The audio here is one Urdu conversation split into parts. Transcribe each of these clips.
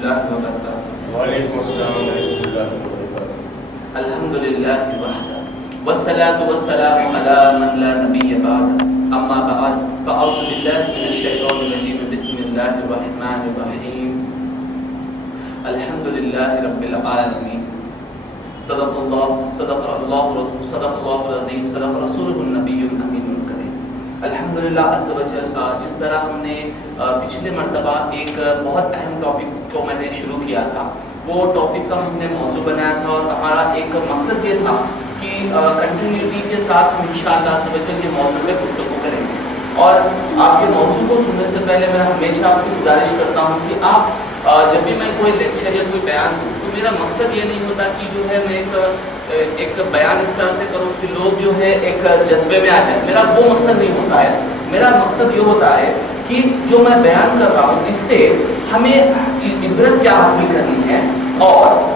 الله وبركاته. وعلیکم السلام ورحمۃ اللہ وبرکاتہ. الحمد لله وحده والصلاة والسلام على من لا نبي بعد. اما بعد فاعوذ بالله من الشیطان الرجیم. بسم الله الرحمن الرحیم. الحمد لله رب العالمین. صدق اللہ العظیم. صدق رسولہ النبی الامین الکریم. الحمدللہ عز و جل. جس طرح ہم نے پچھلے مرتبہ ایک بہت اہم ٹاپک کو میں نے شروع کیا تھا، وہ ٹاپک کا ہم نے موضوع بنایا تھا اور ہمارا ایک مقصد یہ تھا کہ کنٹینیوٹی کے ساتھ ہم انشاءاللہ عز و جل یہ موضوع پہ گفتگو کریں گے. اور آپ کے موضوع کو سننے سے پہلے میں ہمیشہ آپ سے گزارش کرتا ہوں کہ آپ جب بھی میں کوئی لیکچر یا کوئی بیان دوں تو میرا مقصد یہ نہیں ہوتا کہ جو ہے میں ایک بیان اس طرح سے کروں کہ لوگ جو ہے ایک جذبے میں آ جائیں. میرا وہ مقصد نہیں ہوتا ہے. میرا مقصد یہ ہوتا ہے کہ جو میں بیان کر رہا ہوں اس سے ہمیں عبرت کیا حاصل کرنی ہے اور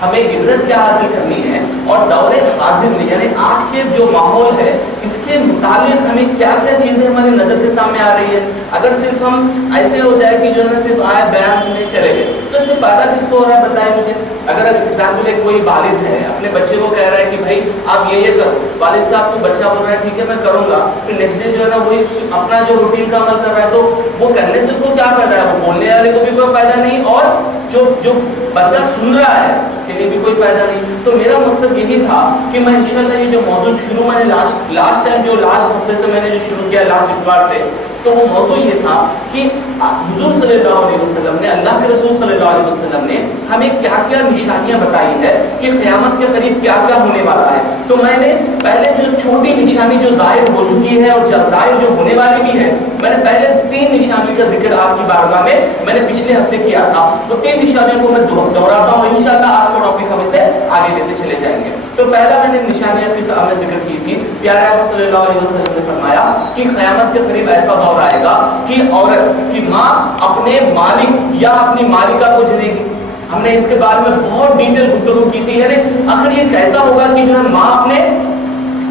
ہمیں عبرت کیا حاصل کرنی ہے اور دور حاضر میں یعنی آج کے جو ماحول ہے اس کے متعلق ہمیں کیا کیا چیزیں ہماری نظر کے سامنے آ رہی ہے. اگر صرف ہم ایسے ہو جائے کہ جو ہے نا صرف آئے بیان سننے چلے گئے تو اس سے فائدہ کس کو ہو رہا ہے بتائیں مجھے. اگر ایگزامپل ایک کوئی والد ہے اپنے بچے کو کہہ رہا ہے کہ بھائی آپ یہ کرو، والد صاحب کو بچہ بول رہا ہے ٹھیک ہے میں کروں گا، پھر نیکسٹ ڈے جو ہے نا وہی اپنا جو روٹین کا عمل کر رہا ہے تو وہ کرنے سے کو کیا فائدہ ہے؟ وہ بولنے والے کو بھی کوئی فائدہ نہیں اور جو بندہ سن رہا ہے اس کے لیے بھی کوئی فائدہ نہیں. تو میرا مقصد یہی تھا کہ میں انشاءاللہ یہ جو موضوع شروع میں نے لاسٹ ٹائم جو لاسٹ ہفتے سے میں نے جو شروع کیا لاسٹ اتوار سے، تو وہ موضوع یہ تھا کہ حضور صلی اللہ علیہ وسلم نے، اللہ کے رسول صلی اللہ علیہ وسلم نے ہمیں کیا کیا نشانیاں بتائی ہے کہ قیامت کے قریب کیا کیا ہونے والا ہے. تو میں نے پہلے جو چھوٹی نشانی جو ظاہر ہو چکی ہے اور ظاہر جو ہونے والی بھی ہے، میں نے پہلے 3 نشانی کا ذکر آپ کی بارگاہ میں نے پچھلے ہفتے کیا تھا. تو 3 نشانیوں کو میں دہراتا ہوں. انشاءاللہ آج کا ٹاپک ہم اسے آگے لیتے چلے جائیں گے. تو پہلا میں نے نشانیاں کے سامنے ذکر کی تھی. پیارے آقا صلی اللہ علیہ وسلم نے فرمایا کہ قیامت کے قریب ایسا دور آئے گا کہ عورت کی ماں اپنے مالک یا اپنی مالکہ کو جنے گی. ہم نے اس کے بارے میں بہت ڈیٹیل گفتگو کی تھی. یعنی آخر یہ کیسا ہوگا کہ جو ہے ماں اپنے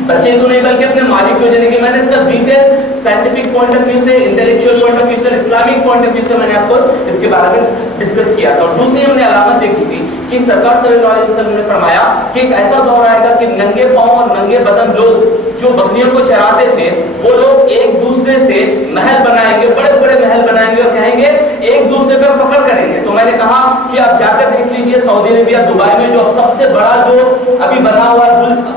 بچے کو نہیں بلکہ اپنے مالک کو جنے گی. میں نے اس کا detail scientific point of view سے، انٹلیکچوئل پوائنٹ آف ویو سے، اسلامک پوائنٹ آف ویو سے میں نے آپ کو اس کے بارے میں ڈسکس کیا تھا. اور دوسری ہم نے علامت دیکھی تھی کہ سرکار صلی اللہ علیہ وسلم نے فرمایا کہ ایک ایسا دور آئے گا کہ ننگے پاؤں اور ننگے بدن لوگ جو بکریوں کو چراتے تھے وہ لوگ ایک دوسرے سے محل بنائیں گے، بڑے بڑے محل بنائیں گے اور کہیں گے ایک دوسرے پر فخر کریں گے. تو میں نے کہا کہ آپ جا کر دیکھ لیجئے سعودی عربیہ دبئی میں جو سب سے بڑا جو ابھی بنا ہوا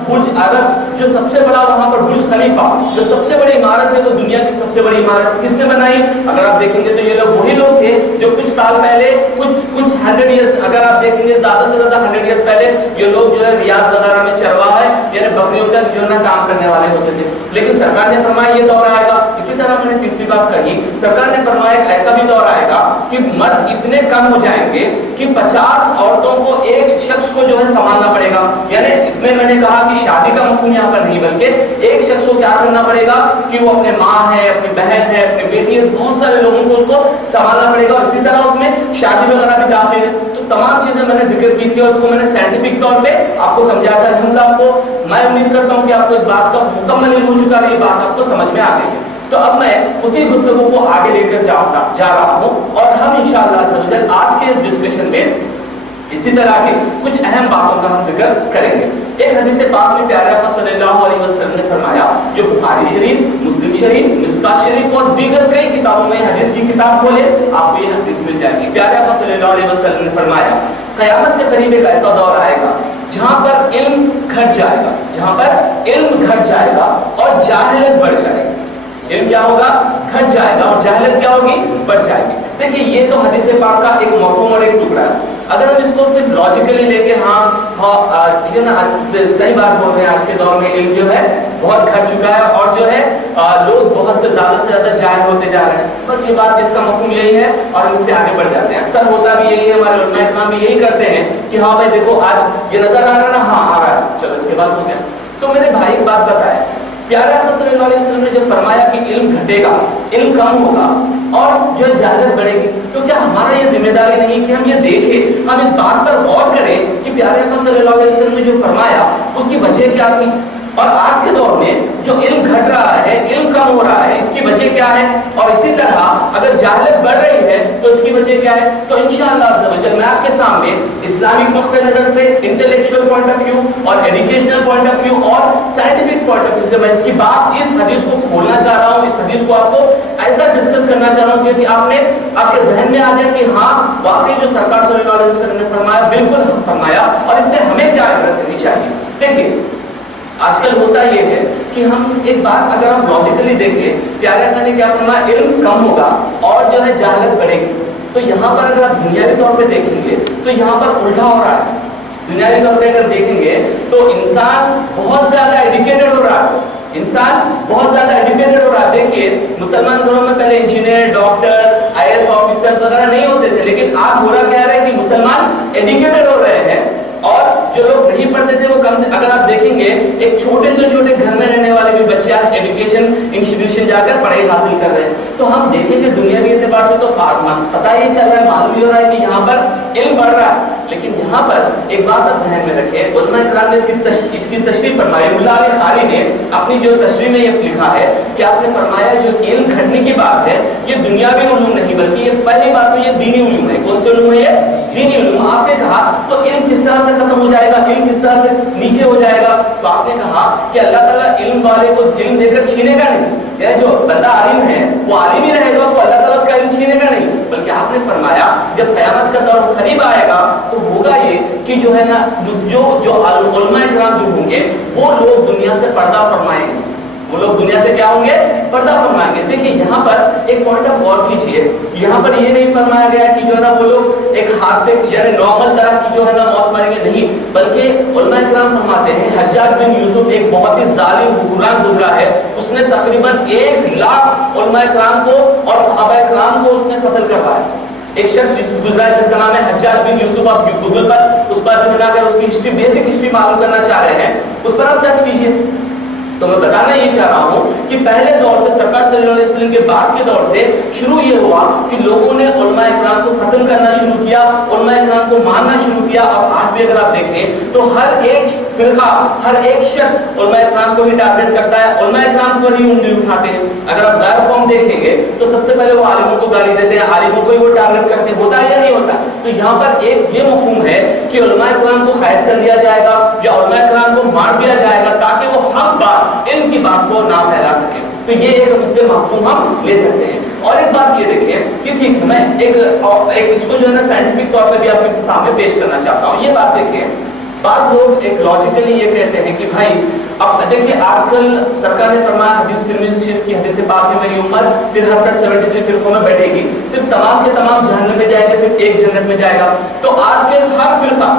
برج عرب، جو سب سے بڑا وہاں پر برج خلیفہ، جو سب سے بڑی عمارت ہے، تو دنیا کی سب سے بڑی عمارت کس نے بنائی؟ اگر آپ دیکھیں گے تو یہ لوگ وہی لوگ تھے جو کچھ سال پہلے کچھ 100 ایئرس، اگر آپ دیکھیں گے زیادہ سے زیادہ 100 ایئرس پہلے یہ لوگ جو ہے ریاض وغیرہ میں چرواہا ہے یعنی بکریوں کا جو ہے نا کام کرنے والے ہوتے تھے. لیکن سرکار نے فرمایا یہ دور آئے گا. اسی طرح میں نے تیسری بات کہی، سرکار نے فرمایا کہ ایسا بھی دور آئے گا کہ مرد اتنے کم ہو جائیں گے کہ 50 عورتوں کو ایک شخص کو جو ہے سنبھالنا پڑے گا. یعنی اس میں نے کہا کہ شادی کا مفہوم یہاں پر نہیں بلکہ ایک شخص کو کیا کرنا پڑے گا کہ وہ اپنے ماں ہے، اپنی بہن ہے، اپنی بیٹی ہے، بہت سارے لوگوں کو اس کو سنبھالنا پڑے گا. اور اسی طرح اس میں شادی وغیرہ بھی داخل ہے. تو تمام چیزیں میں نے ذکر کی تھی اور اس کو میں نے سائنٹیفک طور پہ آپ کو سمجھایا تھا. الحمدللہ آپ کو میں امید کرتا ہوں کہ آپ کو اس بات کا مکمل علم ہو چکا ہے، یہ بات آپ کو سمجھ میں آ گئی ہے. تو اب میں اسی گفتگو کو آگے لے کر جا رہا ہوں اور ہم انشاءاللہ آج کے اس ڈسکشن میں اسی طرح کے کچھ اہم باتوں کا ہم ذکر کریں گے. ایک حدیث پاک میں پیارے آقا صلی اللہ علیہ وسلم نے فرمایا جو بخاری شریف، مسلم شریف، مصباح شریف اور دیگر کئی کتابوں میں حدیث کی کتاب کھولے آپ کو یہ حدیث مل جائے گی. پیارے آقا صلی اللہ علیہ وسلم نے فرمایا قیامت کے قریب ایک ایسا دور آئے گا جہاں پر علم گھٹ جائے گا، جہاں پر علم گھٹ جائے گا اور جاہلیت بڑھ جائے گی. علم کیا ہوگا؟ گھٹ جائے گا اور جاہلیت کیا ہوگی؟ بڑھ جائے گی. دیکھیے یہ تو حدیث پاک کا ایک مفہوم اور ایک ٹکڑا ہے. اگر ہم اس کو صرف لاجیکلی لے کے یہ نا صحیح بات بول رہے ہیں، آج کے دور میں علم جو ہے بہت گھٹ چکا ہے اور جو ہے لوگ بہت زیادہ سے زیادہ جاہل ہوتے جا رہے ہیں. بس یہ بات اس کا مفہوم یہی ہے اور ہم اس سے آگے بڑھ جاتے ہیں. اکثر ہوتا بھی یہی ہے، ہمارے علماء کرام بھی یہی کرتے ہیں کہ ہاں بھائی دیکھو آج یہ نظر آ رہا ہے نا، ہاں آ رہا ہے، چلو اس کے بعد ہو گیا. تو میرے بھائی ایک بات بتائے، پیارے آقا صلی اللہ علیہ وسلم نے جب فرمایا کہ علم گھٹے گا، علم کم ہوگا اور جو ہے جہالت بڑھے گی، تو کیا ہمارا یہ ذمہ داری نہیں کہ ہم یہ دیکھیں، ہم اس بات پر غور کریں کہ پیارے آقا صلی اللہ علیہ وسلم نے جو فرمایا اس کی وجہ کیا تھی اور آج کے دور میں جو علم گھٹ رہا ہے، علم کم ہو رہا ہے، اس کی وجہ کیا ہے؟ اور اسی طرح اگر جہالت بڑھ رہی ہے تو اس کی وجہ کیا ہے؟ تو انشاءاللہ عز و جل میں آپ کے سامنے اسلامک نقطہ نظر سے، انٹلیکچوئل پوائنٹ آف ویو اور ایجوکیشنل پوائنٹ آف ویو اور سائنٹیفک پوائنٹ آف ویو سے میں اس کی بات، اس حدیث کو کھولنا چاہ رہا ہوں، اس حدیث کو آپ کو ایسا ڈسکس کرنا چاہ رہا ہوں کہ آپ کے ذہن میں آ جائے کہ ہاں واقعی جو سرکار صلی اللہ علیہ وسلم نے فرمایا بالکل فرمایا، اور اس سے ہمیں کیا عبرت لینی چاہیے۔ دیکھیں آج کل ہوتا یہ ہے کہ ہم ایک بات اگر ہم لاجیکلی دیکھیں، پیارے آقا نے کیا فرمایا؟ علم کم ہوگا اور جو ہے جہالت بڑھے گی۔ تو یہاں پر اگر آپ دنیاوی طور پہ دیکھیں گے تو یہاں پر الٹا ہو رہا ہے۔ دنیاوی طور پہ اگر دیکھیں گے تو انسان بہت زیادہ ایجوکیٹڈ ہو رہا ہے، انسان بہت زیادہ ایجوکیٹڈ ہو رہا ہے۔ دیکھیے مسلمان گھروں میں پہلے انجینئر، ڈاکٹر، IAS آفیسر وغیرہ نہیں ہوتے تھے، لیکن آپ ہو رہا کیا رہا ہے کہ مسلمان ایجوکیٹڈ ہو رہے ہیں، اور جو لوگ نہیں پڑھتے تھے وہ کم سے اگر آپ دیکھیں گے ایک چھوٹے سے چھوٹے گھر میں رہنے والے بھی بچے آج ایجوکیشن انسٹیٹیوشن جا کر پڑھائی حاصل کر رہے ہیں۔ تو ہم دیکھیں کہ دنیاوی اعتبار سے تو پتہ یہ چل رہا ہے، معلوم یہ ہو رہا ہے کہ یہاں پر علم بڑھ رہا ہے، لیکن یہاں پر ایک بات آپ ذہن میں رکھیں، علماء کرام نے اس کی تشریح فرمائی۔ ملا علی قاری نے اپنی جو تشریح میں یہ لکھا ہے کہ آپ نے فرمایا جو علم گھٹنے کی بات ہے یہ دنیاوی علوم نہیں بلکہ یہ پہلی بات تو یہ دینی علوم ہے۔ کون سے علوم ہے یہ؟ دینی علوم۔ آپ نے کہا تو علم کس طرح سے ختم ہو جائے گا، علم کس طرح سے نیچے ہو جائے گا؟ تو آپ نے کہا کہ اللہ تعالیٰ علم والے کو علم دے کر چھینے گا نہیں، یعنی جو بندہ عالم ہے وہ عالم ہی رہے گا، اس کو اللہ تعالیٰ اس کا علم چھینے گا نہیں، بلکہ آپ نے فرمایا جب قیامت کا دور قریب آئے گا تو ہوگا یہ کہ جو ہے نا جو علماء کرام جو ہوں گے وہ لوگ دنیا سے پردہ فرمائیں گے، وہ لوگ دنیا سے کیا ہوں گے؟ پردہ فرمائیں گے۔ دیکھیں یہاں پر ایک پوائنٹ آف غور کیجیے، یہاں پر یہ نہیں فرمایا گیا کہ جو ہے نا وہ لوگ ایک ہاتھ سے یعنی نارمل طرح کی جو ہے نا موت مریں گے، نہیں، بلکہ علماء کرام فرماتے ہیں حجاج بن یوسف ایک بہت ہی ظالم حکمران گزرا ہے، اس نے تقریباً 1 لاکھ علماء کرام کو اور صحابہ کرام کو اس نے قتل کروایا۔ ایک شخص گزرا ہے جس کا نام ہے حجاج بن یوسف، آپ گوگل پر اس پر جو ہے نا اگر اس کی ہسٹری بیسک ہسٹری معلوم کرنا چاہ رہے ہیں اس پر آپ سرچ کیجیے۔ تو میں بتانا یہ چاہ رہا ہوں کہ پہلے دور سے سرکار صلی اللہ علیہ وسلم کے بعد کے دور سے شروع یہ ہوا کہ لوگوں نے علماء اکرام کو ختم کرنا شروع کیا، علماء اکرام کو ماننا شروع کیا، اور آج بھی اگر آپ دیکھیں تو ہر ایک فرقہ، ہر ایک شخص علماء اکرام کو ہی ٹارگٹ کرتا ہے، علماء اکرام پر ہی انگلی اٹھاتے ہیں۔ اگر آپ غیر قوم دیکھیں گے تو سب سے پہلے وہ عالموں کو گالی دیتے ہیں، عالموں کو ہی وہ ٹارگٹ کرتے ہیں، ہوتا ہے یا نہیں ہوتا؟ تو یہاں پر ایک یہ مفہوم ہے کہ علماء اکرام کو قید کر دیا جائے گا یا علماء اکرام کو مار دیا جائے گا تاکہ وہ حق بات، علم کی بات کو نہ پھیلا سکے۔ تو یہ ایک اس سے مفہوم ہم لے سکتے ہیں۔ اور ایک بات یہ دیکھیں کہ ٹھیک میں ایک اس کو جو ہے نا سائنٹیفک طور پہ بھی آپ کے سامنے پیش کرنا چاہتا ہوں۔ یہ بات دیکھیں، بعض لوگ ایک لاجیکلی یہ کہتے ہیں کہ بھائی اب دیکھیے آج کل سرکار نے فرمایا حدیث ترمذی شریف کی حدیث پاک میں میری عمر 73 فرقوں میں بیٹھے گی، صرف تمام کے تمام جہنم میں جائے گا، صرف ایک جنت میں جائے گا۔ تو آج کے ہر فرقہ،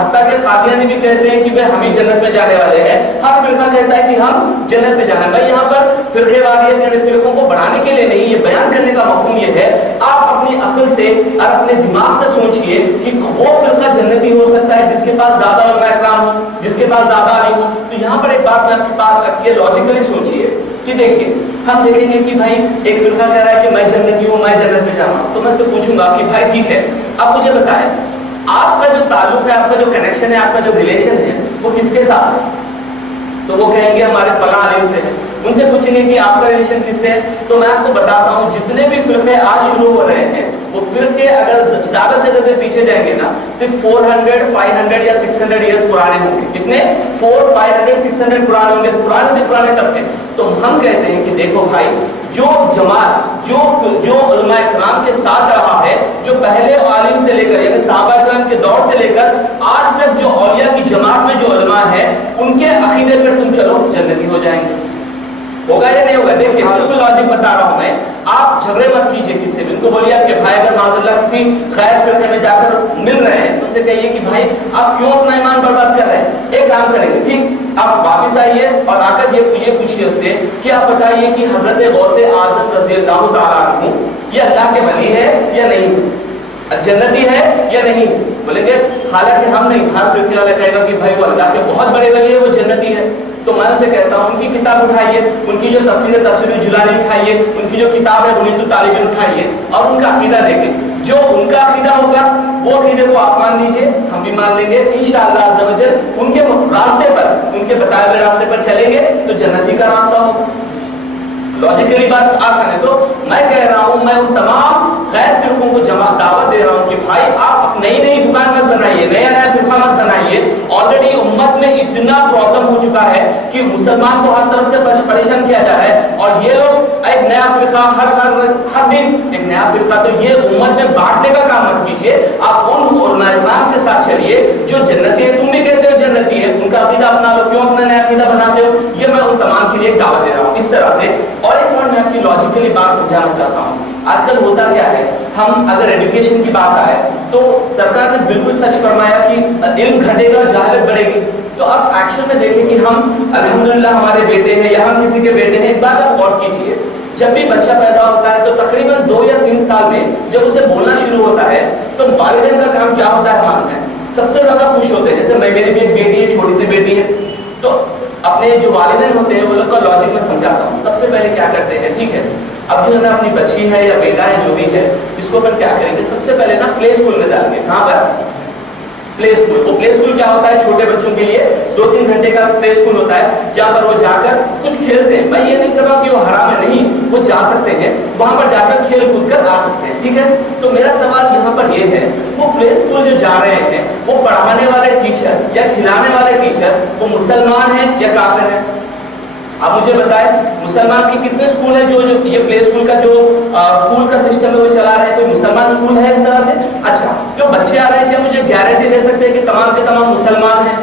حتیٰ کہ قادیانی بھی کہتے ہیں کہ بھائی ہم ہی جنت میں جانے والے ہیں، ہر فرقہ کہتا ہے کہ ہم جنت میں جانا ہے۔ بھائی یہاں پر فرقے واریت یعنی فرقوں کو بڑھانے کے لیے نہیں، یہ بیان کرنے کا مفہوم یہ ہے آپ اپنی عقل سے اور اپنے دماغ سے سوچئے کہ وہ فرقہ جنتی ہو سکتا ہے جس کے پاس زیادہ علماء اکرام ہو، جس کے پاس زیادہ عالم ہو۔ تو یہاں پر ایک بات میں آپ کی بات رکھ کے لاجیکلی سوچئے کہ دیکھیں ہم دیکھیں گے کہ بھائی ایک فرقہ کہہ رہا ہے کہ میں جنتی ہوں، میں جنت میں جانا ہوں، تو میں سے پوچھوں گا کہ بھائی ٹھیک ہے آپ مجھے بتائیں آپ کا جو تعلق ہے، آپ کا جو کنیکشن ہے، آپ کا جو ریلیشن ہے وہ کس کے ساتھ ہے؟ تو وہ کہیں گے ہمارے فلاں عالم سے ہے۔ ان سے پوچھیں گے کہ آپ کا ریلیشن کس سے ہے؟ تو میں آپ کو بتاتا ہوں جتنے بھی فرقے آج شروع ہو رہے ہیں وہ فرقے اگر زیادہ سے زیادہ پیچھے جائیں گے نا صرف 400 500 یا 600 ایئرز پرانے ہوں گے۔ کتنے؟ 400 500 600 پرانے ہوں گے، پرانے سے پرانے طبقے۔ تو ہم کہتے ہیں کہ دیکھو بھائی جو جماعت جو علماء اکرام کے ساتھ رہا ہے، جو پہلے عالم سے لے کر یعنی صحابہ اکرام کے دور سے لے کر آج تک جو اولیاء کی جماعت میں جو علماء ہیں ان کے عقیدے پر تم چلو جنتی ہو جائیں گے۔ ہوگا یا نہیں ہوگا؟ دیکھیے سمپل لاجک بتا رہا ہوں میں، آپ جھگڑے مت کیجئے کسی سے، ان کو بولیے کہ بھائی اگر معاذ اللہ کسی خیر فرقے میں جا کر مل رہے ہیں تو ان سے کہیے کہ بھائی آپ کیوں اپنا ایمان برباد کر رہے ہیں؟ ایک کام کریں گے، ٹھیک آپ واپس آئیے اور آ کر یہ پوچھیے اس سے کہ آپ بتائیے کہ حضرت غوث اعظم رضی اللہ تعالیٰ عنہ یہ اللہ کے ولی ہے یا نہیں، جنتی ہے یا نہیں؟ بولیں گے حالانکہ ہم نہیں، ہر فرقے والا کہے گا کہ بھائی وہ اللہ کے بہت بڑے ولی ہے، وہ جنتی ہے۔ تو میں ان سے کہتا ہوں ان کی کتاب اٹھائیے، ان کی جو تفسیر الجلانی اٹھائیے، ان کی جو کتاب ہے بنیۃ الطالبین اٹھائیے اور ان کا عقیدہ دیکھیں۔ جو ان کا عقیدہ ہوگا وہ عقیدے کو آپ مان لیجئے, ہم بھی مان لیں گے انشاءاللہ عز و جل. ان کے راستے پر, ان کے بتائے ہوئے راستے پر چلیں گے تو جنتی کا راستہ ہوگا. لاجیکلی بات آسان ہے. تو میں کہہ رہا ہوں, میں ان تمام غیر فرقوں کو دعوت دے رہا ہوں کہ بھائی آپ نئی نئی دکان مت بنائیے, نیا نیا فرقہ مت بنائیے. آلریڈی امت میں اتنا پرابلم ہو چکا ہے کہ مسلمان کو ہر طرف سے پریشان کیا جا رہا ہے, اور یہ لوگ ایک نیا فرقہ ہر دن ایک نیا فرقہ. تو یہ امت میں بانٹنے کا کام مت کیجیے. آپ ان علماء کرام کے ساتھ چلیے جو جنتی ہے, تم بھی کہتے ہو جنتی ہے, ان کا عقیدہ اپنا لو, کیوں اپنا نیا عقیدہ بناتے ہو. یہ میں ان تمام کے لیے دعوت دے رہا ہوں اس طرح سے. اور ایک پوائنٹ میں آپ کی لاجیکلی بات سمجھانا چاہتا ہوں. آج کل ہوتا کیا ہے, ہم اگر ایجوکیشن کی بات آئے تو سرکار نے بالکل سچ فرمایا کہ علم گھٹے گا اور جہالت بڑھے گی. تو اب ایکچوئل میں دیکھیں کہ ہم الحمدللہ ہمارے بیٹے ہیں یا ہم کسی کے بیٹے ہیں, ایک بات آپ غور کیجیے, جب بھی بچہ پیدا ہوتا ہے تو تقریباً 2 یا 3 سال میں جب اسے بولنا شروع ہوتا ہے تو والدین کا کام کیا ہوتا ہے ماننا ہے. سب سے زیادہ خوش ہوتے ہیں. جیسے میری بھی ایک بیٹی ہے, چھوٹی سی بیٹی ہے, تو اپنے جو والدین ہوتے ہیں وہ لوگ کا لاجک میں سمجھاتا ہوں. سب سے پہلے کیا کرتے ہیں, ٹھیک ہے, اب جو ہے نا اپنی بچی ہے یا بیٹا ہے جو بھی ہے, اس کو اپن کیا کریں گے, سب سے پہلے نا پلے اسکول میں ڈالیں گے. کہاں پر, پلے اسکول. وہ پلے اسکول کیا ہوتا ہے, چھوٹے بچوں کے لیے 2-3 گھنٹے کا پلے اسکول ہوتا ہے جہاں پر وہ جا کر کچھ کھیلتے ہیں. میں یہ نہیں کر رہا ہوں کہ وہ حرام ہے, نہیں, وہ جا سکتے ہیں وہاں پر جا کر کھیل کود کر آ سکتے ہیں. ٹھیک ہے, تو میرا سوال یہاں پر یہ ہے, وہ پلے اسکول جو جا رہے ہیں وہ پڑھانے والے ٹیچر یا کھلانے والے ٹیچر وہ مسلمان ہیں یا کافر ہیں؟ آپ مجھے بتائیں, مسلمان کے کتنے اسکول ہیں جو یہ پلے اسکول کا جو اسکول کا سسٹم ہے وہ چلا رہے ہیں؟ کوئی مسلمان اسکول ہے اس طرح سے؟ اچھا, جو بچے آ رہے ہیں کیا مجھے گارنٹی دے سکتے ہیں کہ تمام کے تمام مسلمان ہیں؟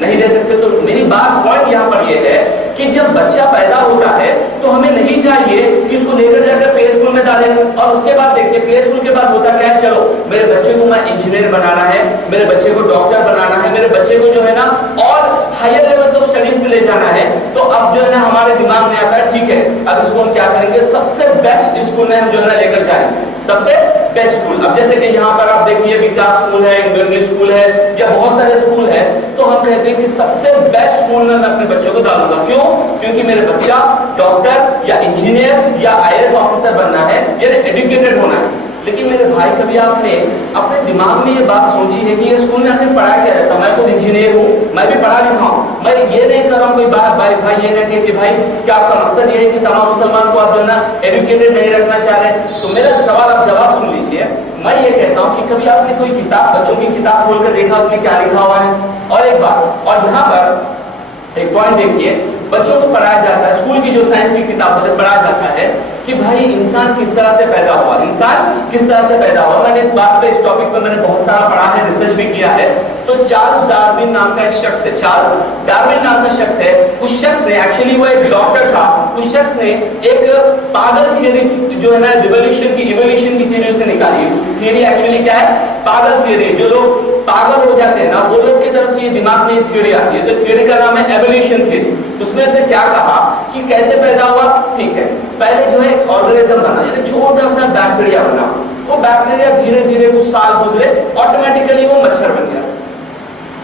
نہیں دے سکتے. تو میری بات پوائنٹ یہاں پر یہ ہے کہ جب بچہ پیدا ہوتا ہے تو ہمیں نہیں چاہیے کہ اس کو لے کر جا کر پلے اسکول میں ڈالیں اور اس کے بعد دیکھیے پلے اسکول کے بعد ہوتا کیا ہے, چلو میرے بچے کو میں انجینئر بنانا ہے, میرے بچے کو ڈاکٹر بنانا ہے, میرے بچے کو جو ہے نا اور ہائر لیول آف اسٹڈیز پہ لے جانا ہے. تو اب جو ہے نا ہمارے دماغ میں آتا ہے ٹھیک ہے اب اس کو ہم کیا کریں گے, سب سے بیسٹ اسکول میں ہم جو ہے نا لے کر جائیں گے, سب سے بیسٹ اسکول. اب جیسے کہ یہاں پر آپ دیکھیے وکاس اسکول ہے, انگلش اسکول ہے یا بہت سارے اسکول ہیں, تو ہم کہتے ہیں کہ سب سے بیسٹ اسکول میں اپنے بچے کو ڈالوں گا. کیوں؟ کیونکہ میرے بچہ ڈاکٹر یا انجینئر یا IAS آفیسر بننا ہے, یعنی ایجوکیٹڈ ہونا ہے. لیکن میرے بھائی کبھی آپ نے اپنے دماغ میں یہ بات سوچی ہے کہ یہ اسکول میں آخر پڑھایا کیا رہتا؟ میں خود انجینئر ہوں, میں بھی پڑھا لکھا ہوں, میں یہ نہیں کر رہا ہوں کوئی بات بھائی یہ نہ کہ بھائی کیا آپ کا مقصد یہ ہے کہ تمام مسلمان کو آپ جو ہے نا ایجوکیٹڈ نہیں رکھنا چاہ رہے ہیں. تو میرا سوال آپ جواب سن لیجیے. میں یہ کہتا ہوں کہ کبھی آپ نے کوئی کتاب, بچوں کی کتاب کھول کر دیکھا اس میں کیا لکھا ہوا ہے؟ اور ایک بات, اور یہاں پر ایک پوائنٹ دیکھیے, بچوں کو پڑھایا جاتا ہے, اسکول کی جو سائنس کی کتاب ہے پڑھایا جاتا ہے کہ بھائی انسان کس طرح سے پیدا ہوا, انسان کس طرح سے پیدا ہوا. میں نے اس بات پہ, اس ٹاپک پہ میں نے بہت سارا پڑھا ہے, ریسرچ بھی کیا ہے. تو چارلس ڈارون نام کا ایک شخص ہے, چارلس ڈارون نام کا شخص ہے. اس شخص نے, ایکچولی وہ ایک ڈاکٹر تھا, اس شخص نے ایک پاگل تھیوری جو ہے نا ایولیوشن کی تھیوری اس نے نکالی. تھیوری ایکچولی کیا ہے, پاگل تھیوری. جو لوگ پاگل ہو جاتے ہیں نا وہ لوگ کی طرف سے یہ دماغ میں یہ تھیوری آتی ہے. تو تھیوری کا نام ہے ایولیوشن تھیوری. اس میں سے کیا کہا کہ کیسے پیدا ہوا, ٹھیک ہے, پہلے جو ہے ایک آرگنزم بنا, یعنی چھوٹا سا بیکٹیریا بنا. وہ بیکٹیریا دھیرے دھیرے کچھ سال گزرے, آٹومیٹیکلی وہ مچھر بن گیا.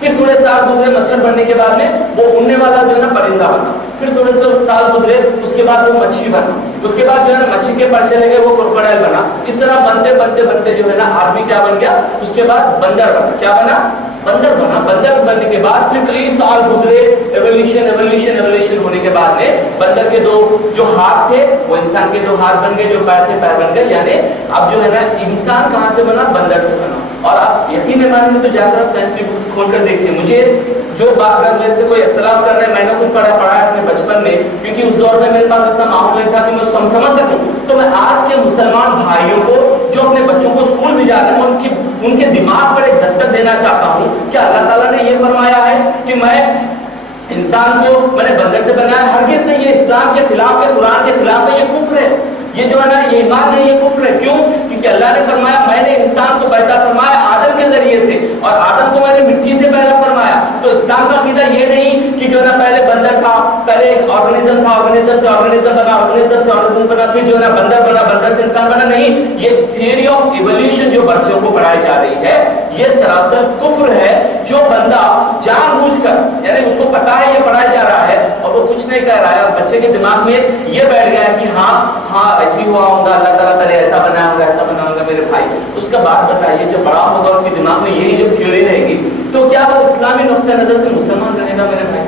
پھر تھوڑے سال گزرے, مچھر بننے کے بعد میں وہ اڑنے والا جو ہے نا پرندہ بنا. پھر تھوڑے سے سال گزرے, اس کے بعد وہ مچھلی بنا. اس کے بعد جو ہے نا مچھلی کے پرچے لگے, وہ کروکوڈائل بنا. اس طرح بنتے بنتے بنتے جو ہے نا آدمی کیا بن گیا, اس کے بعد بندر بنا. کیا بنا, بندر بنا. بندر بننے کے بعد پھر کئی سال گزرے, ایولیوشن ہونے کے بعد میں بندر کے 2 جو ہاتھ تھے وہ انسان کے 2 ہاتھ بن گئے, جو پیر تھے پیر بن گئے. یعنی اب جو ہے نا انسان کہاں سے بنا, بندر سے بنا. اور آپ یقین نہیں مانیں گے تو جا کر آپ سائنس کی بک کھول کر دیکھیں. مجھے جو بات اگر میرے سے کوئی اختلاف کر رہے ہیں, میں نے خود پڑھا ہے اپنے بچپن میں, کیونکہ اس دور میں میرے پاس اتنا ماحول نہیں تھا کہ میں سمجھ سکوں. تو میں آج کے مسلمان بھائیوں کو جو اپنے بچوں کو اسکول بھی جا رہے ہیں ان کے دماغ پر ایک دستک دینا چاہتا ہوں کہ اللہ تعالیٰ نے یہ فرمایا ہے کہ میں انسان کو میں نے بندر سے بنایا. ہرگز نہیں, یہ اسلام کے خلاف ہے, قرآن کے خلاف ہے, یہ کفر ہے. یہ جو ہے نا یہ ایمان نہیں, یہ کفر ہے. کیوں؟ کیونکہ اللہ نے فرمایا میں نے انسان کو پیدا فرمایا آدم کے ذریعے سے, اور آدم کو میں نے مٹی سے پیدا فرمایا. تو اسلام کا عقیدہ یہ نہیں کہ جو ہے نا پہلے بندر تھا, پہلے ایک آرگنزم تھا, آرگنزم سے آرگنزم بنا, آرگنزم سے آرگنزم بنا, پھر جو ہے نا بندر بنا, بندر سے انسان بنا. نہیں, یہ تھیوری آف ایولیوشن جو بچوں کو پڑھائی جا رہی ہے یہ سراسر کفر ہے. جو بندہ جان بوجھ کر, یعنی اس کو پتا ہے یہ پڑھایا جا رہا ہے اور وہ کچھ نہیں کہہ رہا ہے, اور بچے کے دماغ میں یہ بیٹھ گیا ہے کہ ہاں ایسی ہوا ہوگا, اللہ تعالیٰ پہلے ایسا بنایا ہوگا, ایسا بنا ہوگا, میرے بھائی اس کا بات بتائیے، جب بڑا ہوگا اس کے دماغ میں یہی جب تھیوری رہے گی تو کیا وہ اسلامی نقطہ نظر سے مسلمان رہے گا میرے بھائی؟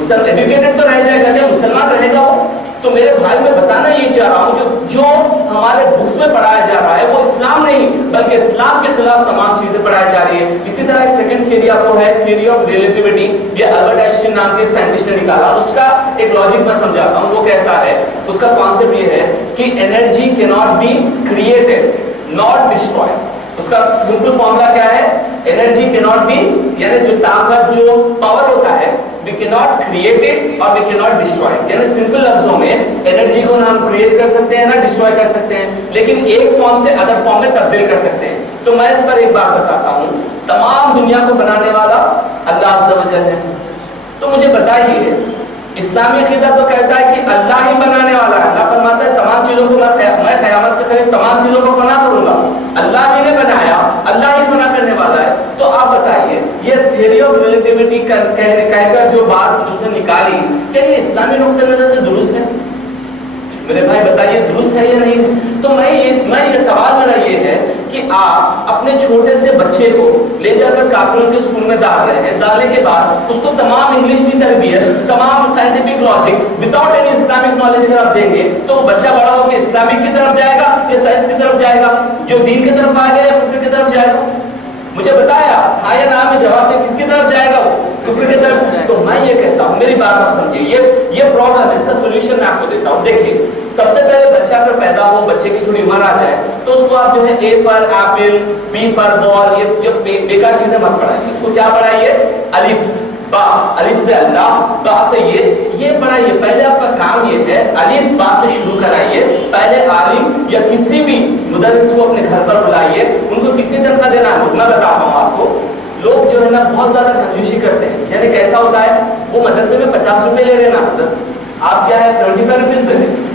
ایڈوکیٹڈ تو رہ جائے گا، کیا مسلمان رہے گا وہ؟ تو میرے بھائی میں بتانا یہ چاہ رہا ہوں جو ہمارے بکس میں پڑھایا جا رہا ہے وہ اسلام نہیں بلکہ اسلام کے خلاف تمام چیزیں پڑھائی جا رہی ہے۔ اسی طرح ایک سیکنڈ تھیوری آپ کو ہے، تھیوری آف ریلیٹیوٹی، یہ البرٹ آئنسٹائن نام کے ایک سائنٹسٹ نے نکالا۔ اس کا ایک لاجک میں سمجھاتا ہوں، وہ کہتا ہے، اس کا کانسیپٹ یہ ہے کہ انرجی کی not be created not destroyed. اس کا سمپل فارمولا کیا ہے؟ انرجی کی ناٹ بی، یعنی جو طاقت جو پاور ہوتا ہے we cannot create it اور we cannot destroy it، یعنی سمپل لفظوں میں انرجی کو نہ ہم کریٹ کر سکتے ہیں نہ ڈسٹروائے کر سکتے ہیں، لیکن ایک فارم سے ادر فارم میں تبدیل کر سکتے ہیں۔ تو میں اس پر ایک بات بتاتا ہوں، تمام دنیا کو بنانے والا اللہ عز و جل ہے۔ تو مجھے بتائیے، اسلامی عقیدہ تو کہتا ہے کہ اللہ ہی بنانے والا ہے۔ اللہ فرماتا ہے تمام چیزوں کو میں قیامت کے قریب تمام چیزوں کو فنا کروں گا، اللہ ہی نے بنایا، اللہ ہی فنا کرنے والا ہے۔ تو آپ بتائیے، یہ تھیوری آف ریلیٹیوٹی کہہ کر جو بات اس نے نکالی، کیا یہ اسلامی نقطہ نظر سے درست ہے؟ میرے بھائی بتائیے درست ہے یا نہیں؟ تو میں یہ سوال میرا یہ ہے کہ آپ اپنے چھوٹے سے بچے کو لے جا کر کافروں کے اسکول میں ڈال رہے ہیں، ڈالنے کے بعد اس کو تمام انگلش کی تربیت، تمام scientific logic without any Islamic knowledge اگر آپ دیں گے تو وہ بچہ بڑا ہو کے اسلامک کی طرف جائے گا یا سائنس کی طرف جائے گا، جو دین کی طرف آئے گا یا کفر کی طرف جائے گا؟ مجھے بتایا ہاں یا نہ میں جواب دے، کس کی طرف جائے گا وہ؟ کفر کی طرف۔ تو میں یہ کہتا ہوں، میری بات آپ سمجھیے، یہ پرابلم ہے، اس کا سولوشن میں آپ کو دیتا ہوں۔ دیکھیے، سب سے پہلے بچہ اگر پیدا ہو، بچے کی تھوڑی عمر آ جائے تو اس کو آپ جو ہے اے پر ایپل، بی پر بال، یہ جو بیکار چیزیں مت پڑھائیے، اس کو کیا پڑھائیے؟ الف با، الف سے اللہ، با سے یہ پڑھائیے۔ پہلے آپ کا کام یہ ہے الف با سے شروع کرائیے۔ پہلے عالم یا کسی بھی مدرس کو اپنے گھر پر بلائیے۔ ان کو کتنی تنخواہ دینا ہے میں بتاتا ہوں آپ کو۔ لوگ جو ہے نا بہت زیادہ کنجوسی کرتے ہیں، یعنی کیسا ہوتا ہے، وہ مدرسے میں 50 روپے لے لینا، حضرت آپ کیا ہے 75 روپیز دے دیں،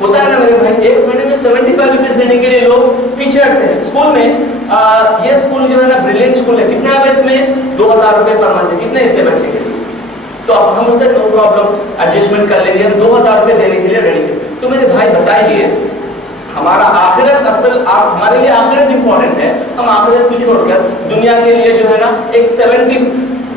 ہوتا ہے نا میرے بھائی، ایک مہینے میں 75 روپیز دینے کے لیے لوگ پیچھے ہٹتے ہیں۔ اسکول میں یہ اسکول جو ہے نا بریلینٹ اسکول ہے، کتنا ہے اس میں 2000 روپے پر منتھ، کتنے اتنے بچے کے لیے؟ تو اب ہم ہوتے ہیں نو پرابلم ایڈجسٹمنٹ کر لیں گے، ہم 2000 روپے دینے کے لیے ریڈی ہیں۔ تو میرے بھائی بتائیے، ہمارا آخرت اصل ہمارے لیے آخرت امپورٹنٹ ہے، ہم آخرت کو چھوڑ کر دنیا کے لیے جو ہے نا ایک 70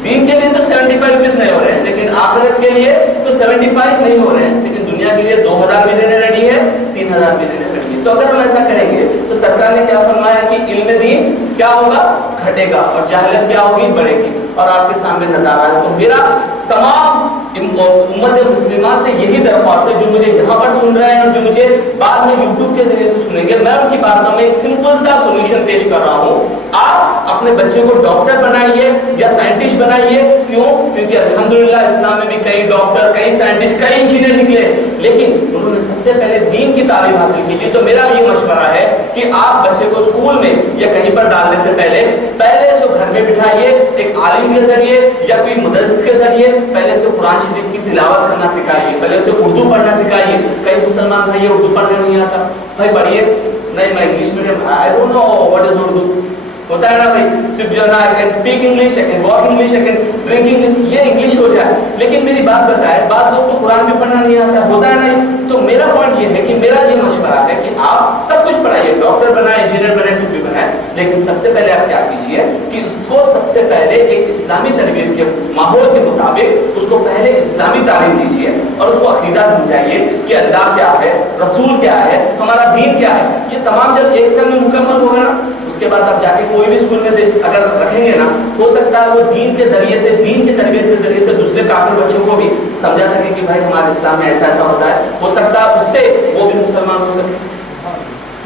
دین کے لیے تو 75 روپیز نہیں ہو رہے ہیں، لیکن آخرت کے لیے تو 75 نہیں ہو رہے ہیں، لیکن دنیا کے لیے 2000 بھی دینے ریڈی ہے، 3000 بھی دینے ریڈی ہے۔ تو اگر ہم ایسا کریں گے تو سرکار نے کیا فرمایا کہ علم دین کیا ہوگا؟ گھٹے گا، اور جہالت کیا ہوگی؟ بڑھے گی۔ اور آپ کے سامنے نظارہ ہے۔ تو میرا تمام امت مسلمہ سے یہی درخواست ہے، جو مجھے یہاں پر سن رہے ہیں اور جو مجھے بعد میں یوٹیوب کے ذریعے سے سنیں گے، میں ان کی باتوں میں ایک سمپل سا سولوشن پیش کر رہا ہوں۔ آپ اپنے بچے کو ڈاکٹر بنائیے یا سائنٹسٹ بنائیے۔ کیوں؟ کیونکہ الحمدللہ اسلام میں بھی کئی ڈاکٹر، کئی سائنٹسٹ، کئی انجینئر نکلے، لیکن انہوں نے سب سے پہلے دین کی تعلیم حاصل کی۔ تو میرا یہ مشورہ ہے کہ آپ بچے کو اسکول میں یا کہیں پر ڈالنے سے پہلے سے گھر میں بٹھائیے، ایک عالم کے ذریعے یا کوئی مدرس کے ذریعے پہلے سے قرآن شریف کی تلاوت کرنا سکھائیے، پہلے سے اردو پڑھنا سکھائیے۔ کئی مسلمان بھائی اردو پڑھنے نہیں آتا، بھائی پڑھیے، نہیں میں English medium, I don't know what is Urdu, ہوتا ہے نا بھائی، صرف جو ہے نا I can speak English, I can walk English, I can drink English، یہ انگلش ہو جائے۔ لیکن میری بات بتائے، بعض لوگ تو قرآن بھی پڑھنا نہیں آتا، ہوتا ہے نہیں۔ تو میرا پوائنٹ یہ ہے کہ میرا یہ مشورہ ہے کہ آپ سب کچھ پڑھائیے، ڈاکٹر بنائیں، انجینئر بنائیں، کچھ بھی بنائیں، لیکن سب سے پہلے آپ کیا کیجیے کہ اس کو سب سے پہلے ایک اسلامی تربیت کے ماحول کے مطابق اس کو پہلے اسلامی تعلیم دیجیے اور اس کو عقیدہ سمجھائیے کہ اللہ کیا ہے، رسول کیا ہے، ہمارا دین کیا ہے۔ یہ تمام جب ایک سال میں مکمل ہوگا نا، اس کے بعد آپ جا کے کوئی بھی اسکول میں اگر رکھیں گے نا، ہو سکتا ہے وہ دین کے ذریعے سے، دین کی تربیت کے ذریعے سے دوسرے کافر بچوں کو بھی سمجھا سکے کہ بھائی ہمارے اسلام میں ایسا ایسا ہوتا ہے، ہو سکتا ہے اس سے وہ بھی مسلمان ہو سکے۔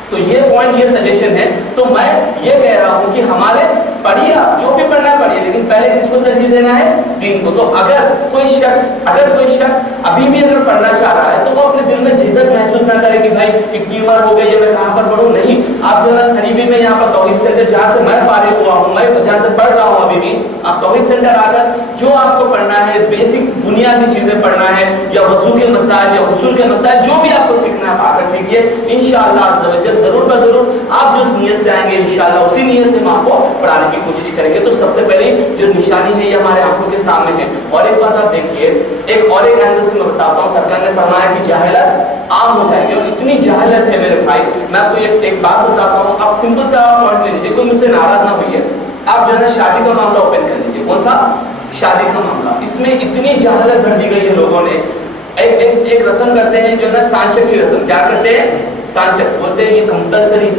تو یہ پوائنٹ، یہ سجیشن ہے۔ تو میں یہ کہہ رہا ہوں کہ ہمارے پڑھیے، آپ جو بھی پڑھنا ہے پڑھیے، لیکن پہلے کس کو ترجیح دینا ہے؟ دین کو۔ تو اگر کوئی شخص ابھی بھی اگر پڑھنا چاہ رہا ہے تو وہ اپنے دل میں جھجک محسوس نہ کرے کہ بھائی اتنی عمر ہو گئی ہے میں کہاں پر پڑھوں۔ نہیں، آپ جو ہے قریبی میں یہاں پر توحید سینٹر، جہاں سے میں فارغ ہوا ہوں، میں جہاں سے پڑھ رہا ہوں ابھی بھی، آپ توحید سینٹر آ کر جو آپ کو پڑھنا ہے، بیسک بنیادی چیزیں پڑھنا ہے، یا وضو کے مسائل یا غسل کے مسائل، جو بھی آپ کو سیکھنا ہے آپ آ کر سیکھیے انشاءاللہ عز و جل ضرور بضرور آپ جو نیت سے آئیں گے انشاءاللہ اسی نیت سے ہم آپ کو پڑھانے کی کوشش کریں گے. تو سب سے پہلی جو نشانی ہے یہ ہمارے آنکھوں کے سامنے ہے. اور ایک بات آپ دیکھیے, ایک اینگل سے میں بتاتا ہوں. سرکار نے فرمایا کہ جہالت عام ہو جائے گی, اور اتنی جہالت ہے میرے بھائی, میں آپ کو ایک بات بتاتا ہوں. آپ سمپل سا پوائنٹ لے لیجیے, کوئی مجھ سے ناراض نہ ہوئی ہے, آپ جو ہے شادی کا معاملہ اوپن کر لیجیے. کون سا شادی کا معاملہ, اس میں اتنی جہالت بھر دی گئی ہے لوگوں نے. ایک رسم کرتے ہیں جو ہے نا سانچک کی رسم. کیا کرتے ہیں؟ سانچک بولتے ہیں یہ کمپلسری.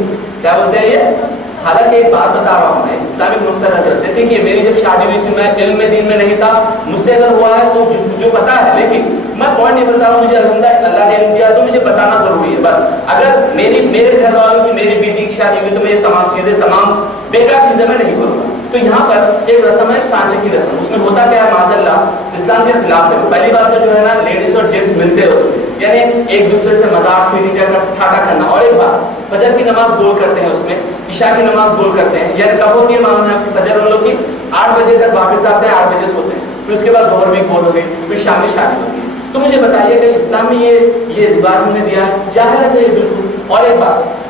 کیا بولتے ہیں یہ؟ حالانکہ ایک بات بتا رہا ہوں میں, اسلامی نقطہ نظر سے, دیکھیے میری جب شادی ہوئی تھی میں علم دین میں نہیں تھا, مجھ سے اگر ہوا ہے تو جو پتا ہے, لیکن میں پوائنٹ یہ بتا رہا ہوں, مجھے الحمدللہ اللہ نے علم دیا تو مجھے بتانا ضروری ہے. بس اگر میرے گھر والوں کی میری بیٹی کی شادی ہوئی تو میں یہ تمام چیزیں, تمام بیکار چیزیں میں نہیں کروں گا. تو یہاں پر ایک رسم ہے سانچک کی رسم. اس میں ہوتا کیا ہے معاذ اللہ اسلام کے خلاف ہے. پہلی بار تو جو ہے نا لیڈیز اور جینٹس ملتے ہیں اس میں, یعنی ایک دوسرے سے مذاق ٹھاٹا کرنا. اور ایک بات, فجر کی نماز گول کرتے ہیں اس میں, عشاء کی نماز گول کرتے ہیں. یعنی کب ہوتی ہے معلوم ہے آپ کی؟ فجر ان لوگ کی 8 بجے تک واپس آتے ہیں, 8 بجے سوتے ہیں, پھر اس کے بعد ظہر بھی گول ہو گئی, پھر شام میں شادی ہوتی ہے. تو مجھے بتائیے کہ اسلام میں یہ رواج ہم نے دیا ہے, جاہلت ہے یہ بالکل. اور ایک بات,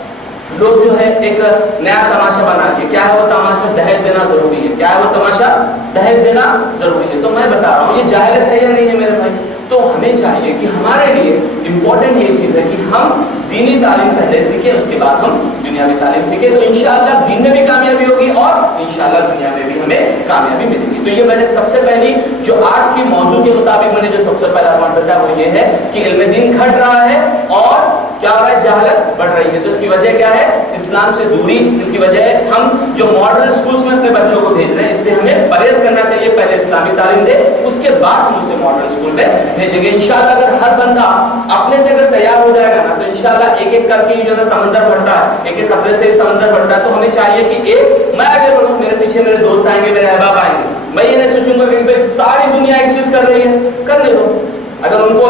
لوگ جو ہے ایک نیا تماشا بنا لیے. کیا ہے وہ تماشا؟ دہیج دینا ضروری ہے. کیا ہے وہ تماشا؟ دہیج دینا ضروری ہے. تو میں بتا رہا ہوں یہ جاہلت ہے یا نہیں ہے میرے بھائی. تو ہمیں چاہیے کہ ہمارے لیے امپورٹنٹ یہ چیز ہے کہ ہم دینی تعلیم پہلے سیکھیں, اس کے بعد ہم دنیاوی تعلیم سیکھیں. تو انشاءاللہ دین میں بھی کامیابی ہوگی اور انشاءاللہ دنیا میں بھی ہمیں کامیابی ملے گی. تو یہ میں نے سب سے پہلی جو آج کی موضوع کے مطابق میں نے جو سب سے پہلا پوائنٹ بتایا وہ یہ ہے کہ علم دین گھٹ رہا ہے اور کیا ہو رہا ہے؟ جہالت بڑھ رہی ہے. تو اس کی وجہ کیا ہے؟ اسلام سے دوری. اس کی وجہ ہے ہم جو ماڈرن اسکولس میں اپنے بچوں کو بھیج رہے ہیں, اس سے ہمیں پرہیز کرنا چاہیے. پہلے اسلامی تعلیم دے, اس کے بعد ہم اسے ماڈرن اسکول میں بھیجیں گے. انشاءاللہ اگر ہر بندہ اپنے سے اگر تیار ہو جائے گا نا, تو انشاءاللہ ایک ایک کر کے جو ہے سمندر بڑھتا ہے, ایک ایک خطرے سے سمندر بڑھتا ہے. تو ہمیں چاہیے کہ میں آگے بڑھوں, میرے پیچھے میرے دوست آئیں گے, میرے احباب آئیں گے. میں یہ نہیں سوچوں گا کہ ساری دنیا ایک چیز کر رہی ہے, کرنے دو. اگر ان کو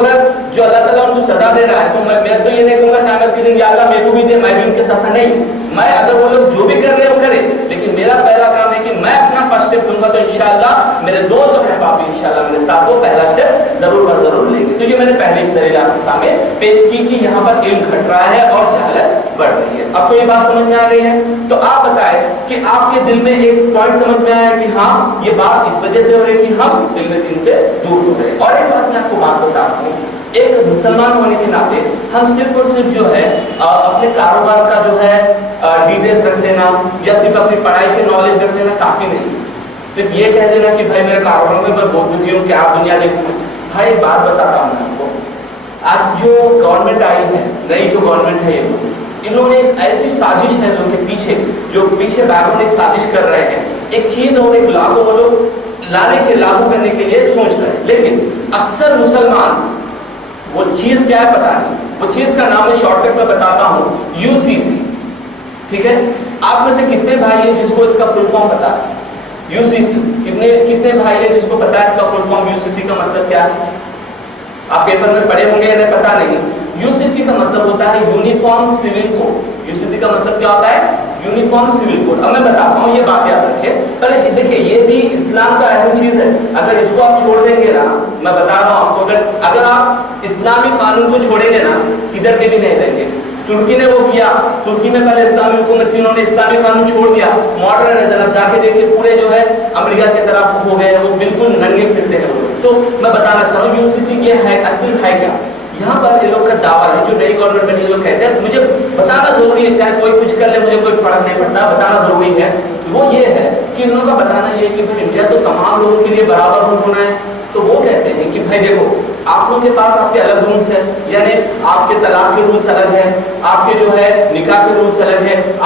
جو اللہ تعالیٰ ان کو سزا دے رہا ہے تو میں تو یہ نہیں کہوں گا قیامت کے دن یا اللہ میرے کو بھی دے, میں بھی ان کے ساتھ نہیں. میں اگر وہ لوگ جو بھی کر رہے ہیں وہ کرے, لیکن میرا پہلا کام ہے کہ میں اپنا فرسٹ اسٹیپ لوں گا. تو انشاءاللہ میرے دوست اور احباب بھی انشاءاللہ میرے ساتھ وہ پہلا اسٹیپ ضرور لیں گے. تو یہ میں نے پہلے دلیل آپ کے سامنے پیش کی کہ یہاں پر علم گھٹ رہا ہے اور جہالت بڑھ رہی ہے. آپ کو یہ بات سمجھ میں آ رہی ہے؟ تو آپ بتائیں کہ آپ کے دل میں ایک پوائنٹ سمجھ میں آیا کہ ہاں یہ بات اس وجہ سے ہو رہی ہے کہ ہم علم دین سے دور ہو رہے ہیں. اور ایک بات میں آپ کو بات بتاتا ہوں, ایک مسلمان ہونے کے ناطے ہم صرف اور صرف جو ہے اپنے کاروبار کا جو ہے ڈیٹیلز رکھ لینا یا صرف اپنی پڑھائی کے نالج رکھ لینا کافی نہیں. صرف یہ کہہ دینا کہ بھائی میرے کاروبار میں بہت بزی ہوں کہ آپ دنیا دیکھوں. بھائی بات بتاتا ہوں میں آپ کو, آج جو گورنمنٹ آئی ہے, نئی جو گورنمنٹ ہے, انہوں نے ایسی سازش ہے ان کے پیچھے, جو پیچھے بیک گراؤنڈ ایک سازش کر رہے ہیں. ایک چیز اور ایک لاگو وہ لوگ لاگو کرنے کے لیے سوچ رہے ہیں, لیکن اکثر مسلمان وہ چیز کیا ہے پتا نہیں. وہ چیز کا نام ہے, شارٹ کٹ میں بتاتا ہوں, UCC. ٹھیک ہے, آپ میں سے کتنے بھائی ہیں جس کو اس کا فل فارم پتا ہے؟ UCC. کتنے بھائی ہیں جس کو پتا ہے اس کا فل فارم UCC کا مطلب کیا ہے؟ آپ پیپر میں پڑھے ہوں گے, انہیں پتا نہیں. UCC کا مطلب ہوتا ہے یونیفارم سول کوڈ. UCC کا مطلب کیا ہوتا ہے؟ Uniform civil code. اب میں بتاتا ہوں, یہ بات یاد رکھیں. پہلے دیکھیں یہ بھی اسلام کا اہم چیز ہے. اگر اس کو آپ چھوڑ دیں گے نا, میں بتا رہا ہوں آپ کو, اگر آپ اسلامی قانون کو چھوڑیں گے نا, کدھر کے بھی نہیں دیں گے. ترکی نے وہ کیا, ترکی میں پہلے اسلامی حکومت تھی, انہوں نے اسلامی قانون چھوڑ دیا. ماڈرن اب جا کے دیکھیں پورے جو ہے امریکہ کی طرف ہو گئے, وہ بالکل ننگے پھرتے ہیں. تو میں بتانا چاہ رہا ہوں UCC کے ہے اصل ہے کیا. یہاں پر یہ لوگ کا دعویٰ ہے, جو نئی گورنمنٹ میں یہ لوگ کہتے ہیں, مجھے بتانا ضروری ہے, چاہے کوئی کچھ کر لے مجھے کوئی فرق نہیں پڑتا, بتانا ضروری ہے. وہ یہ ہے کہ انہوں کا بتانا یہ ہے کہ انڈیا تو تمام لوگوں کے لیے برابر حکم ہونا ہے. تو وہ کہتے ہیں کہ بھائی دیکھو, آپ لوگوں کے پاس آپ کے الگ رولس ہیں, یعنی آپ کے طلاق کے رولس الگ ہیں, آپ کے جو ہے نکاح کے رولس الگ ہیں,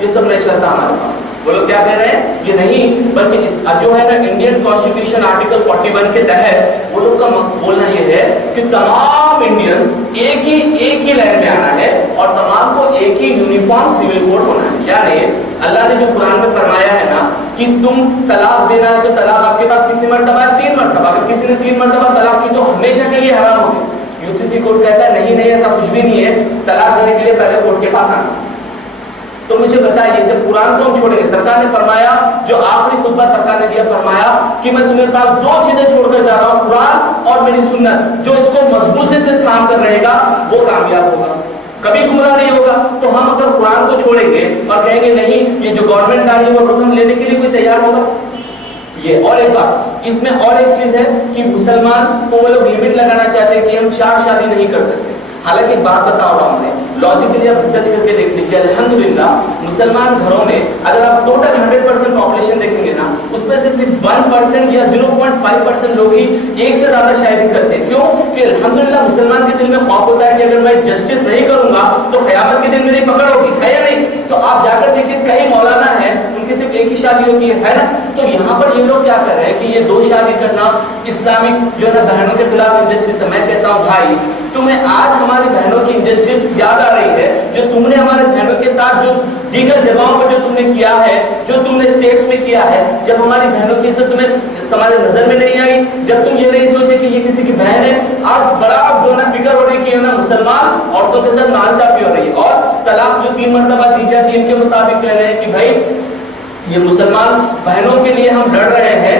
یہ سب نہیں چلتا ہمارے پاس. وہ لوگ کیا کہہ رہے ہیں, یہ نہیں, بلکہ اس جو ہے نا انڈین کانسٹیٹیوشن آرٹیکل 41 کے تحت وہ لوگ کا بولنا یہ ہے کہ تمام انڈینز ایک ہی لائن میں آنا ہے اور تمام کو ایک ہی یونیفارم سول کوڈ ہونا ہے. یعنی اللہ نے جو قرآن میں فرمایا ہے نا کہ تم طلاق دینا ہے, تو طلاق آپ کے پاس کتنی مرتبہ ہے؟ 3 مرتبہ. اگر کسی نے 3 مرتبہ طلاق کی تو ہمیشہ کے لیے حرام ہوگی. UCC کوڈ کہتا ہے نہیں ایسا کچھ بھی نہیں ہے, طلاق دینے کے لیے پہلے کورٹ کے پاس آنا. تو مجھے بتائیے جب قرآن کو ہم چھوڑیں گے، سرکار نے فرمایا جو آخری خطبہ سرکار نے دیا، فرمایا کہ میں تمہیں پاس دو چیزیں چھوڑ کر جا رہا ہوں، قرآن اور میری سنت، جو اس کو مضبوط سے تھام کر رہے گا وہ کامیاب ہوگا، کبھی گمراہ نہیں ہوگا۔ تو ہم اگر قرآن کو چھوڑیں گے اور کہیں گے نہیں یہ جو گورنمنٹ آ رہی ہے وہ رقم لینے کے لیے کوئی تیار ہوگا؟ یہ اور ایک بات اس میں اور ایک چیز ہے کہ مسلمان کو وہ لوگ لمٹ لگانا چاہتے ہیں کہ ہم 4 شادی نہیں کر سکتے۔ حالانکہ ایک بات بتا رہا ہوں میں، لاجیکلی آپ ریسرچ کر کے دیکھ لیجیے، الحمدللہ مسلمان گھروں میں اگر آپ ٹوٹل 100% پاپولیشن دیکھیں گے نا، اس میں سے صرف 1% یا 0.5% لوگ ہی ایک سے زیادہ شادی کرتے ہیں۔ کیوں؟ کہ الحمدللہ مسلمان کے دل میں خوف ہوتا ہے کہ اگر میں جسٹس نہیں کروں گا تو قیامت کے دن میری پکڑ ہوگی، ہے یا نہیں؟ تو آپ جا کر دیکھیں کئی مولانا ہیں ان کی صرف ایک ہی شادی ہوتی ہے نا؟ تو یہاں پر یہ لوگ کیا کر رہے ہیں کہ یہ 2 شادی کرنا اسلامک جو ہے بہنوں کے خلاف انجسٹس ہے۔ میں کہتا ہوں بھائی تمہیں آج ہماری بہنوں کی انجسٹس یاد آ رہی ہے جو تم نے ہمارے بہنوں کے ساتھ جو دیگر جگہوں پر جو تم نے کیا ہے، جو تم نے اسٹیٹس میں کیا ہے، جب ہماری بہنوں کی عزت تمہیں تمہارے نظر میں نہیں آئی، جب تم یہ نہیں سوچے کہ یہ کسی کی بہن ہے، آج بڑا جو ہے فکر ہو رہی کہ مسلمان عورتوں کے ساتھ ناانصافی ہو رہی ہے، اور طلاق جو 3 مرتبہ دی جاتی ہے ان کے مطابق کہہ رہے ہیں کہ بھائی یہ مسلمان بہنوں کے لیے ہم لڑ رہے ہیں۔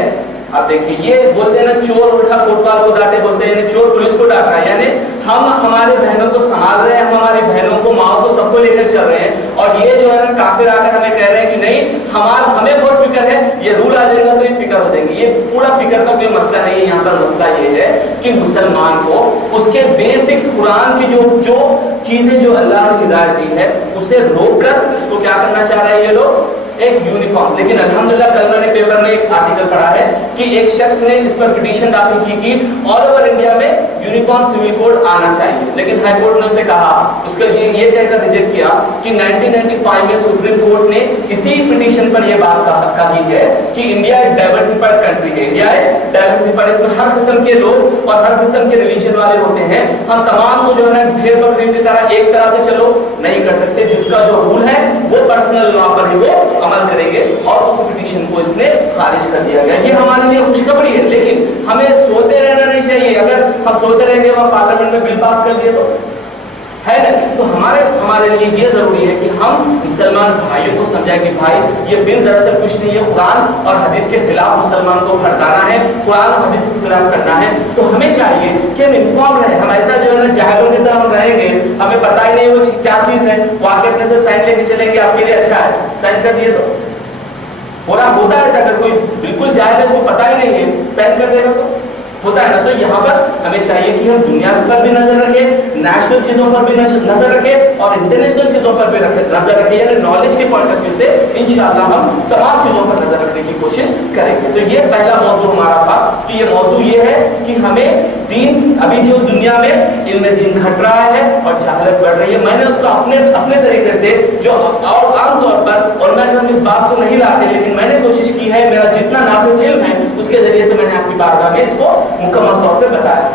آپ دیکھیے یہ بولتے ہیں نا چور الٹا کوتوال کو ڈانٹے بولتے ہیں، یعنی چور پولیس کو ڈانٹ رہا ہے، یعنی ہم ہمارے بہنوں کو سنبھال رہے ہیں، ہم ہماری بہنوں کو ماں کو سب کو لے کر چل رہے ہیں، اور یہ جو ہے نا کافر آ کر ہمیں کہہ رہے ہیں کہ نہیں ہمیں بہت فکر ہے، یہ رول آ جائے گا تو یہ فکر ہو جائیں گے۔ یہ پورا فکر کا کوئی مسئلہ نہیں ہے، یہاں پر مسئلہ یہ ہے کہ مسلمان کو اس کے بیسک قرآن کی جو چیزیں جو اللہ نے ہدایت دی ہے اسے روک کر اس کو کیا کرنا چاہ رہے ہیں یہ لوگ، ایک یونیفارم۔ لیکن الحمدللہ کل میں نے پیپر میں ایک آرٹیکل پڑھا ہے کہ ایک شخص نے اس پر پٹیشن داخل کی کہ آل اوور انڈیا میں یونیفارم سول کوڈ آنا چاہیے، لیکن ہائی کورٹ نے اسے کہا، اس کا یہ کہہ کر ریجیکٹ کیا کہ 1995 میں سپریم کورٹ نے اسی پٹیشن پر یہ بات کہی ہے کہ انڈیا ایک ڈائیورسفائڈ کنٹری ہے، انڈیا ایک ڈائیورسفائڈ، اس میں ہر قسم کے لوگ اور ہر قسم کے ریلیجن والے ہوتے ہیں، ہم تمام کو جو ہے نا بھیڑ بکریوں کی طرح ایک طرح سے چلو نہیں کر سکتے، جس کا جو رول ہے وہ پرسنل لا پر ہی وہ عمل کریں گے، اور اس پٹیشن کو اس نے خارج کر دیا گیا۔ یہ ہمارے لیے خوشخبری ہے، لیکن ہمیں سوتے رہنا نہیں چاہیے۔ اگر ہم سوتے رہیں گے وہاں پارلیمنٹ میں بل پاس کر دیے تو ہے نا، تو ہمارے لیے یہ ضروری ہے کہ ہم مسلمان بھائیوں کو سمجھائیں کہ بھائی یہ بل دراصل کچھ نہیں ہے، قرآن اور حدیث کے خلاف مسلمان کو بھڑکانا ہے، قرآن اور حدیث کے خلاف کرنا ہے، تو ہمیں چاہیے کہ ہم انفارم رہیں۔ ہم ایسا جو ہے نا جاہلوں کی طرح ہم رہیں گے، ہمیں پتہ ہی نہیں وہ کیا چیز ہے، واقعی اپنے سے سائن لے کے چلیں گے آپ کے لیے اچھا ہے، سائن کر دیے تو پورا ہوتا ہے، اگر کوئی بالکل جاہل ہے اس کو پتہ ہی نہیں ہے سائن کر دے گا تو ہوتا ہے نا۔ تو یہاں پر ہمیں چاہیے کہ ہم دنیا پر بھی نظر رکھیں، نیشنل چیزوں پر بھی نظر رکھیں، اور انٹرنیشنل چیزوں پر بھی نظر رکھیں، یعنی نالج کے پوائنٹ آف ویو سے انشاءاللہ ہم تمام چیزوں پر نظر رکھنے کی کوشش کریں گے۔ تو یہ پہلا موضوع ہمارا تھا کہ یہ موضوع یہ ہے کہ ہمیں دین، ابھی جو دنیا میں علم دین گھٹ رہا ہے اور جہالت بڑھ رہی ہے، میں نے اس کو اپنے طریقے سے جو عام طور پر، اور میں ہم اس بات کو نہیں لاتے لیکن میں نے کوشش کی ہے، میرا جتنا نافذ علم ہے اس کے ذریعے سے میں نے آپ کی بارگاہ میں اس کو مکمل طور پہ بتایا۔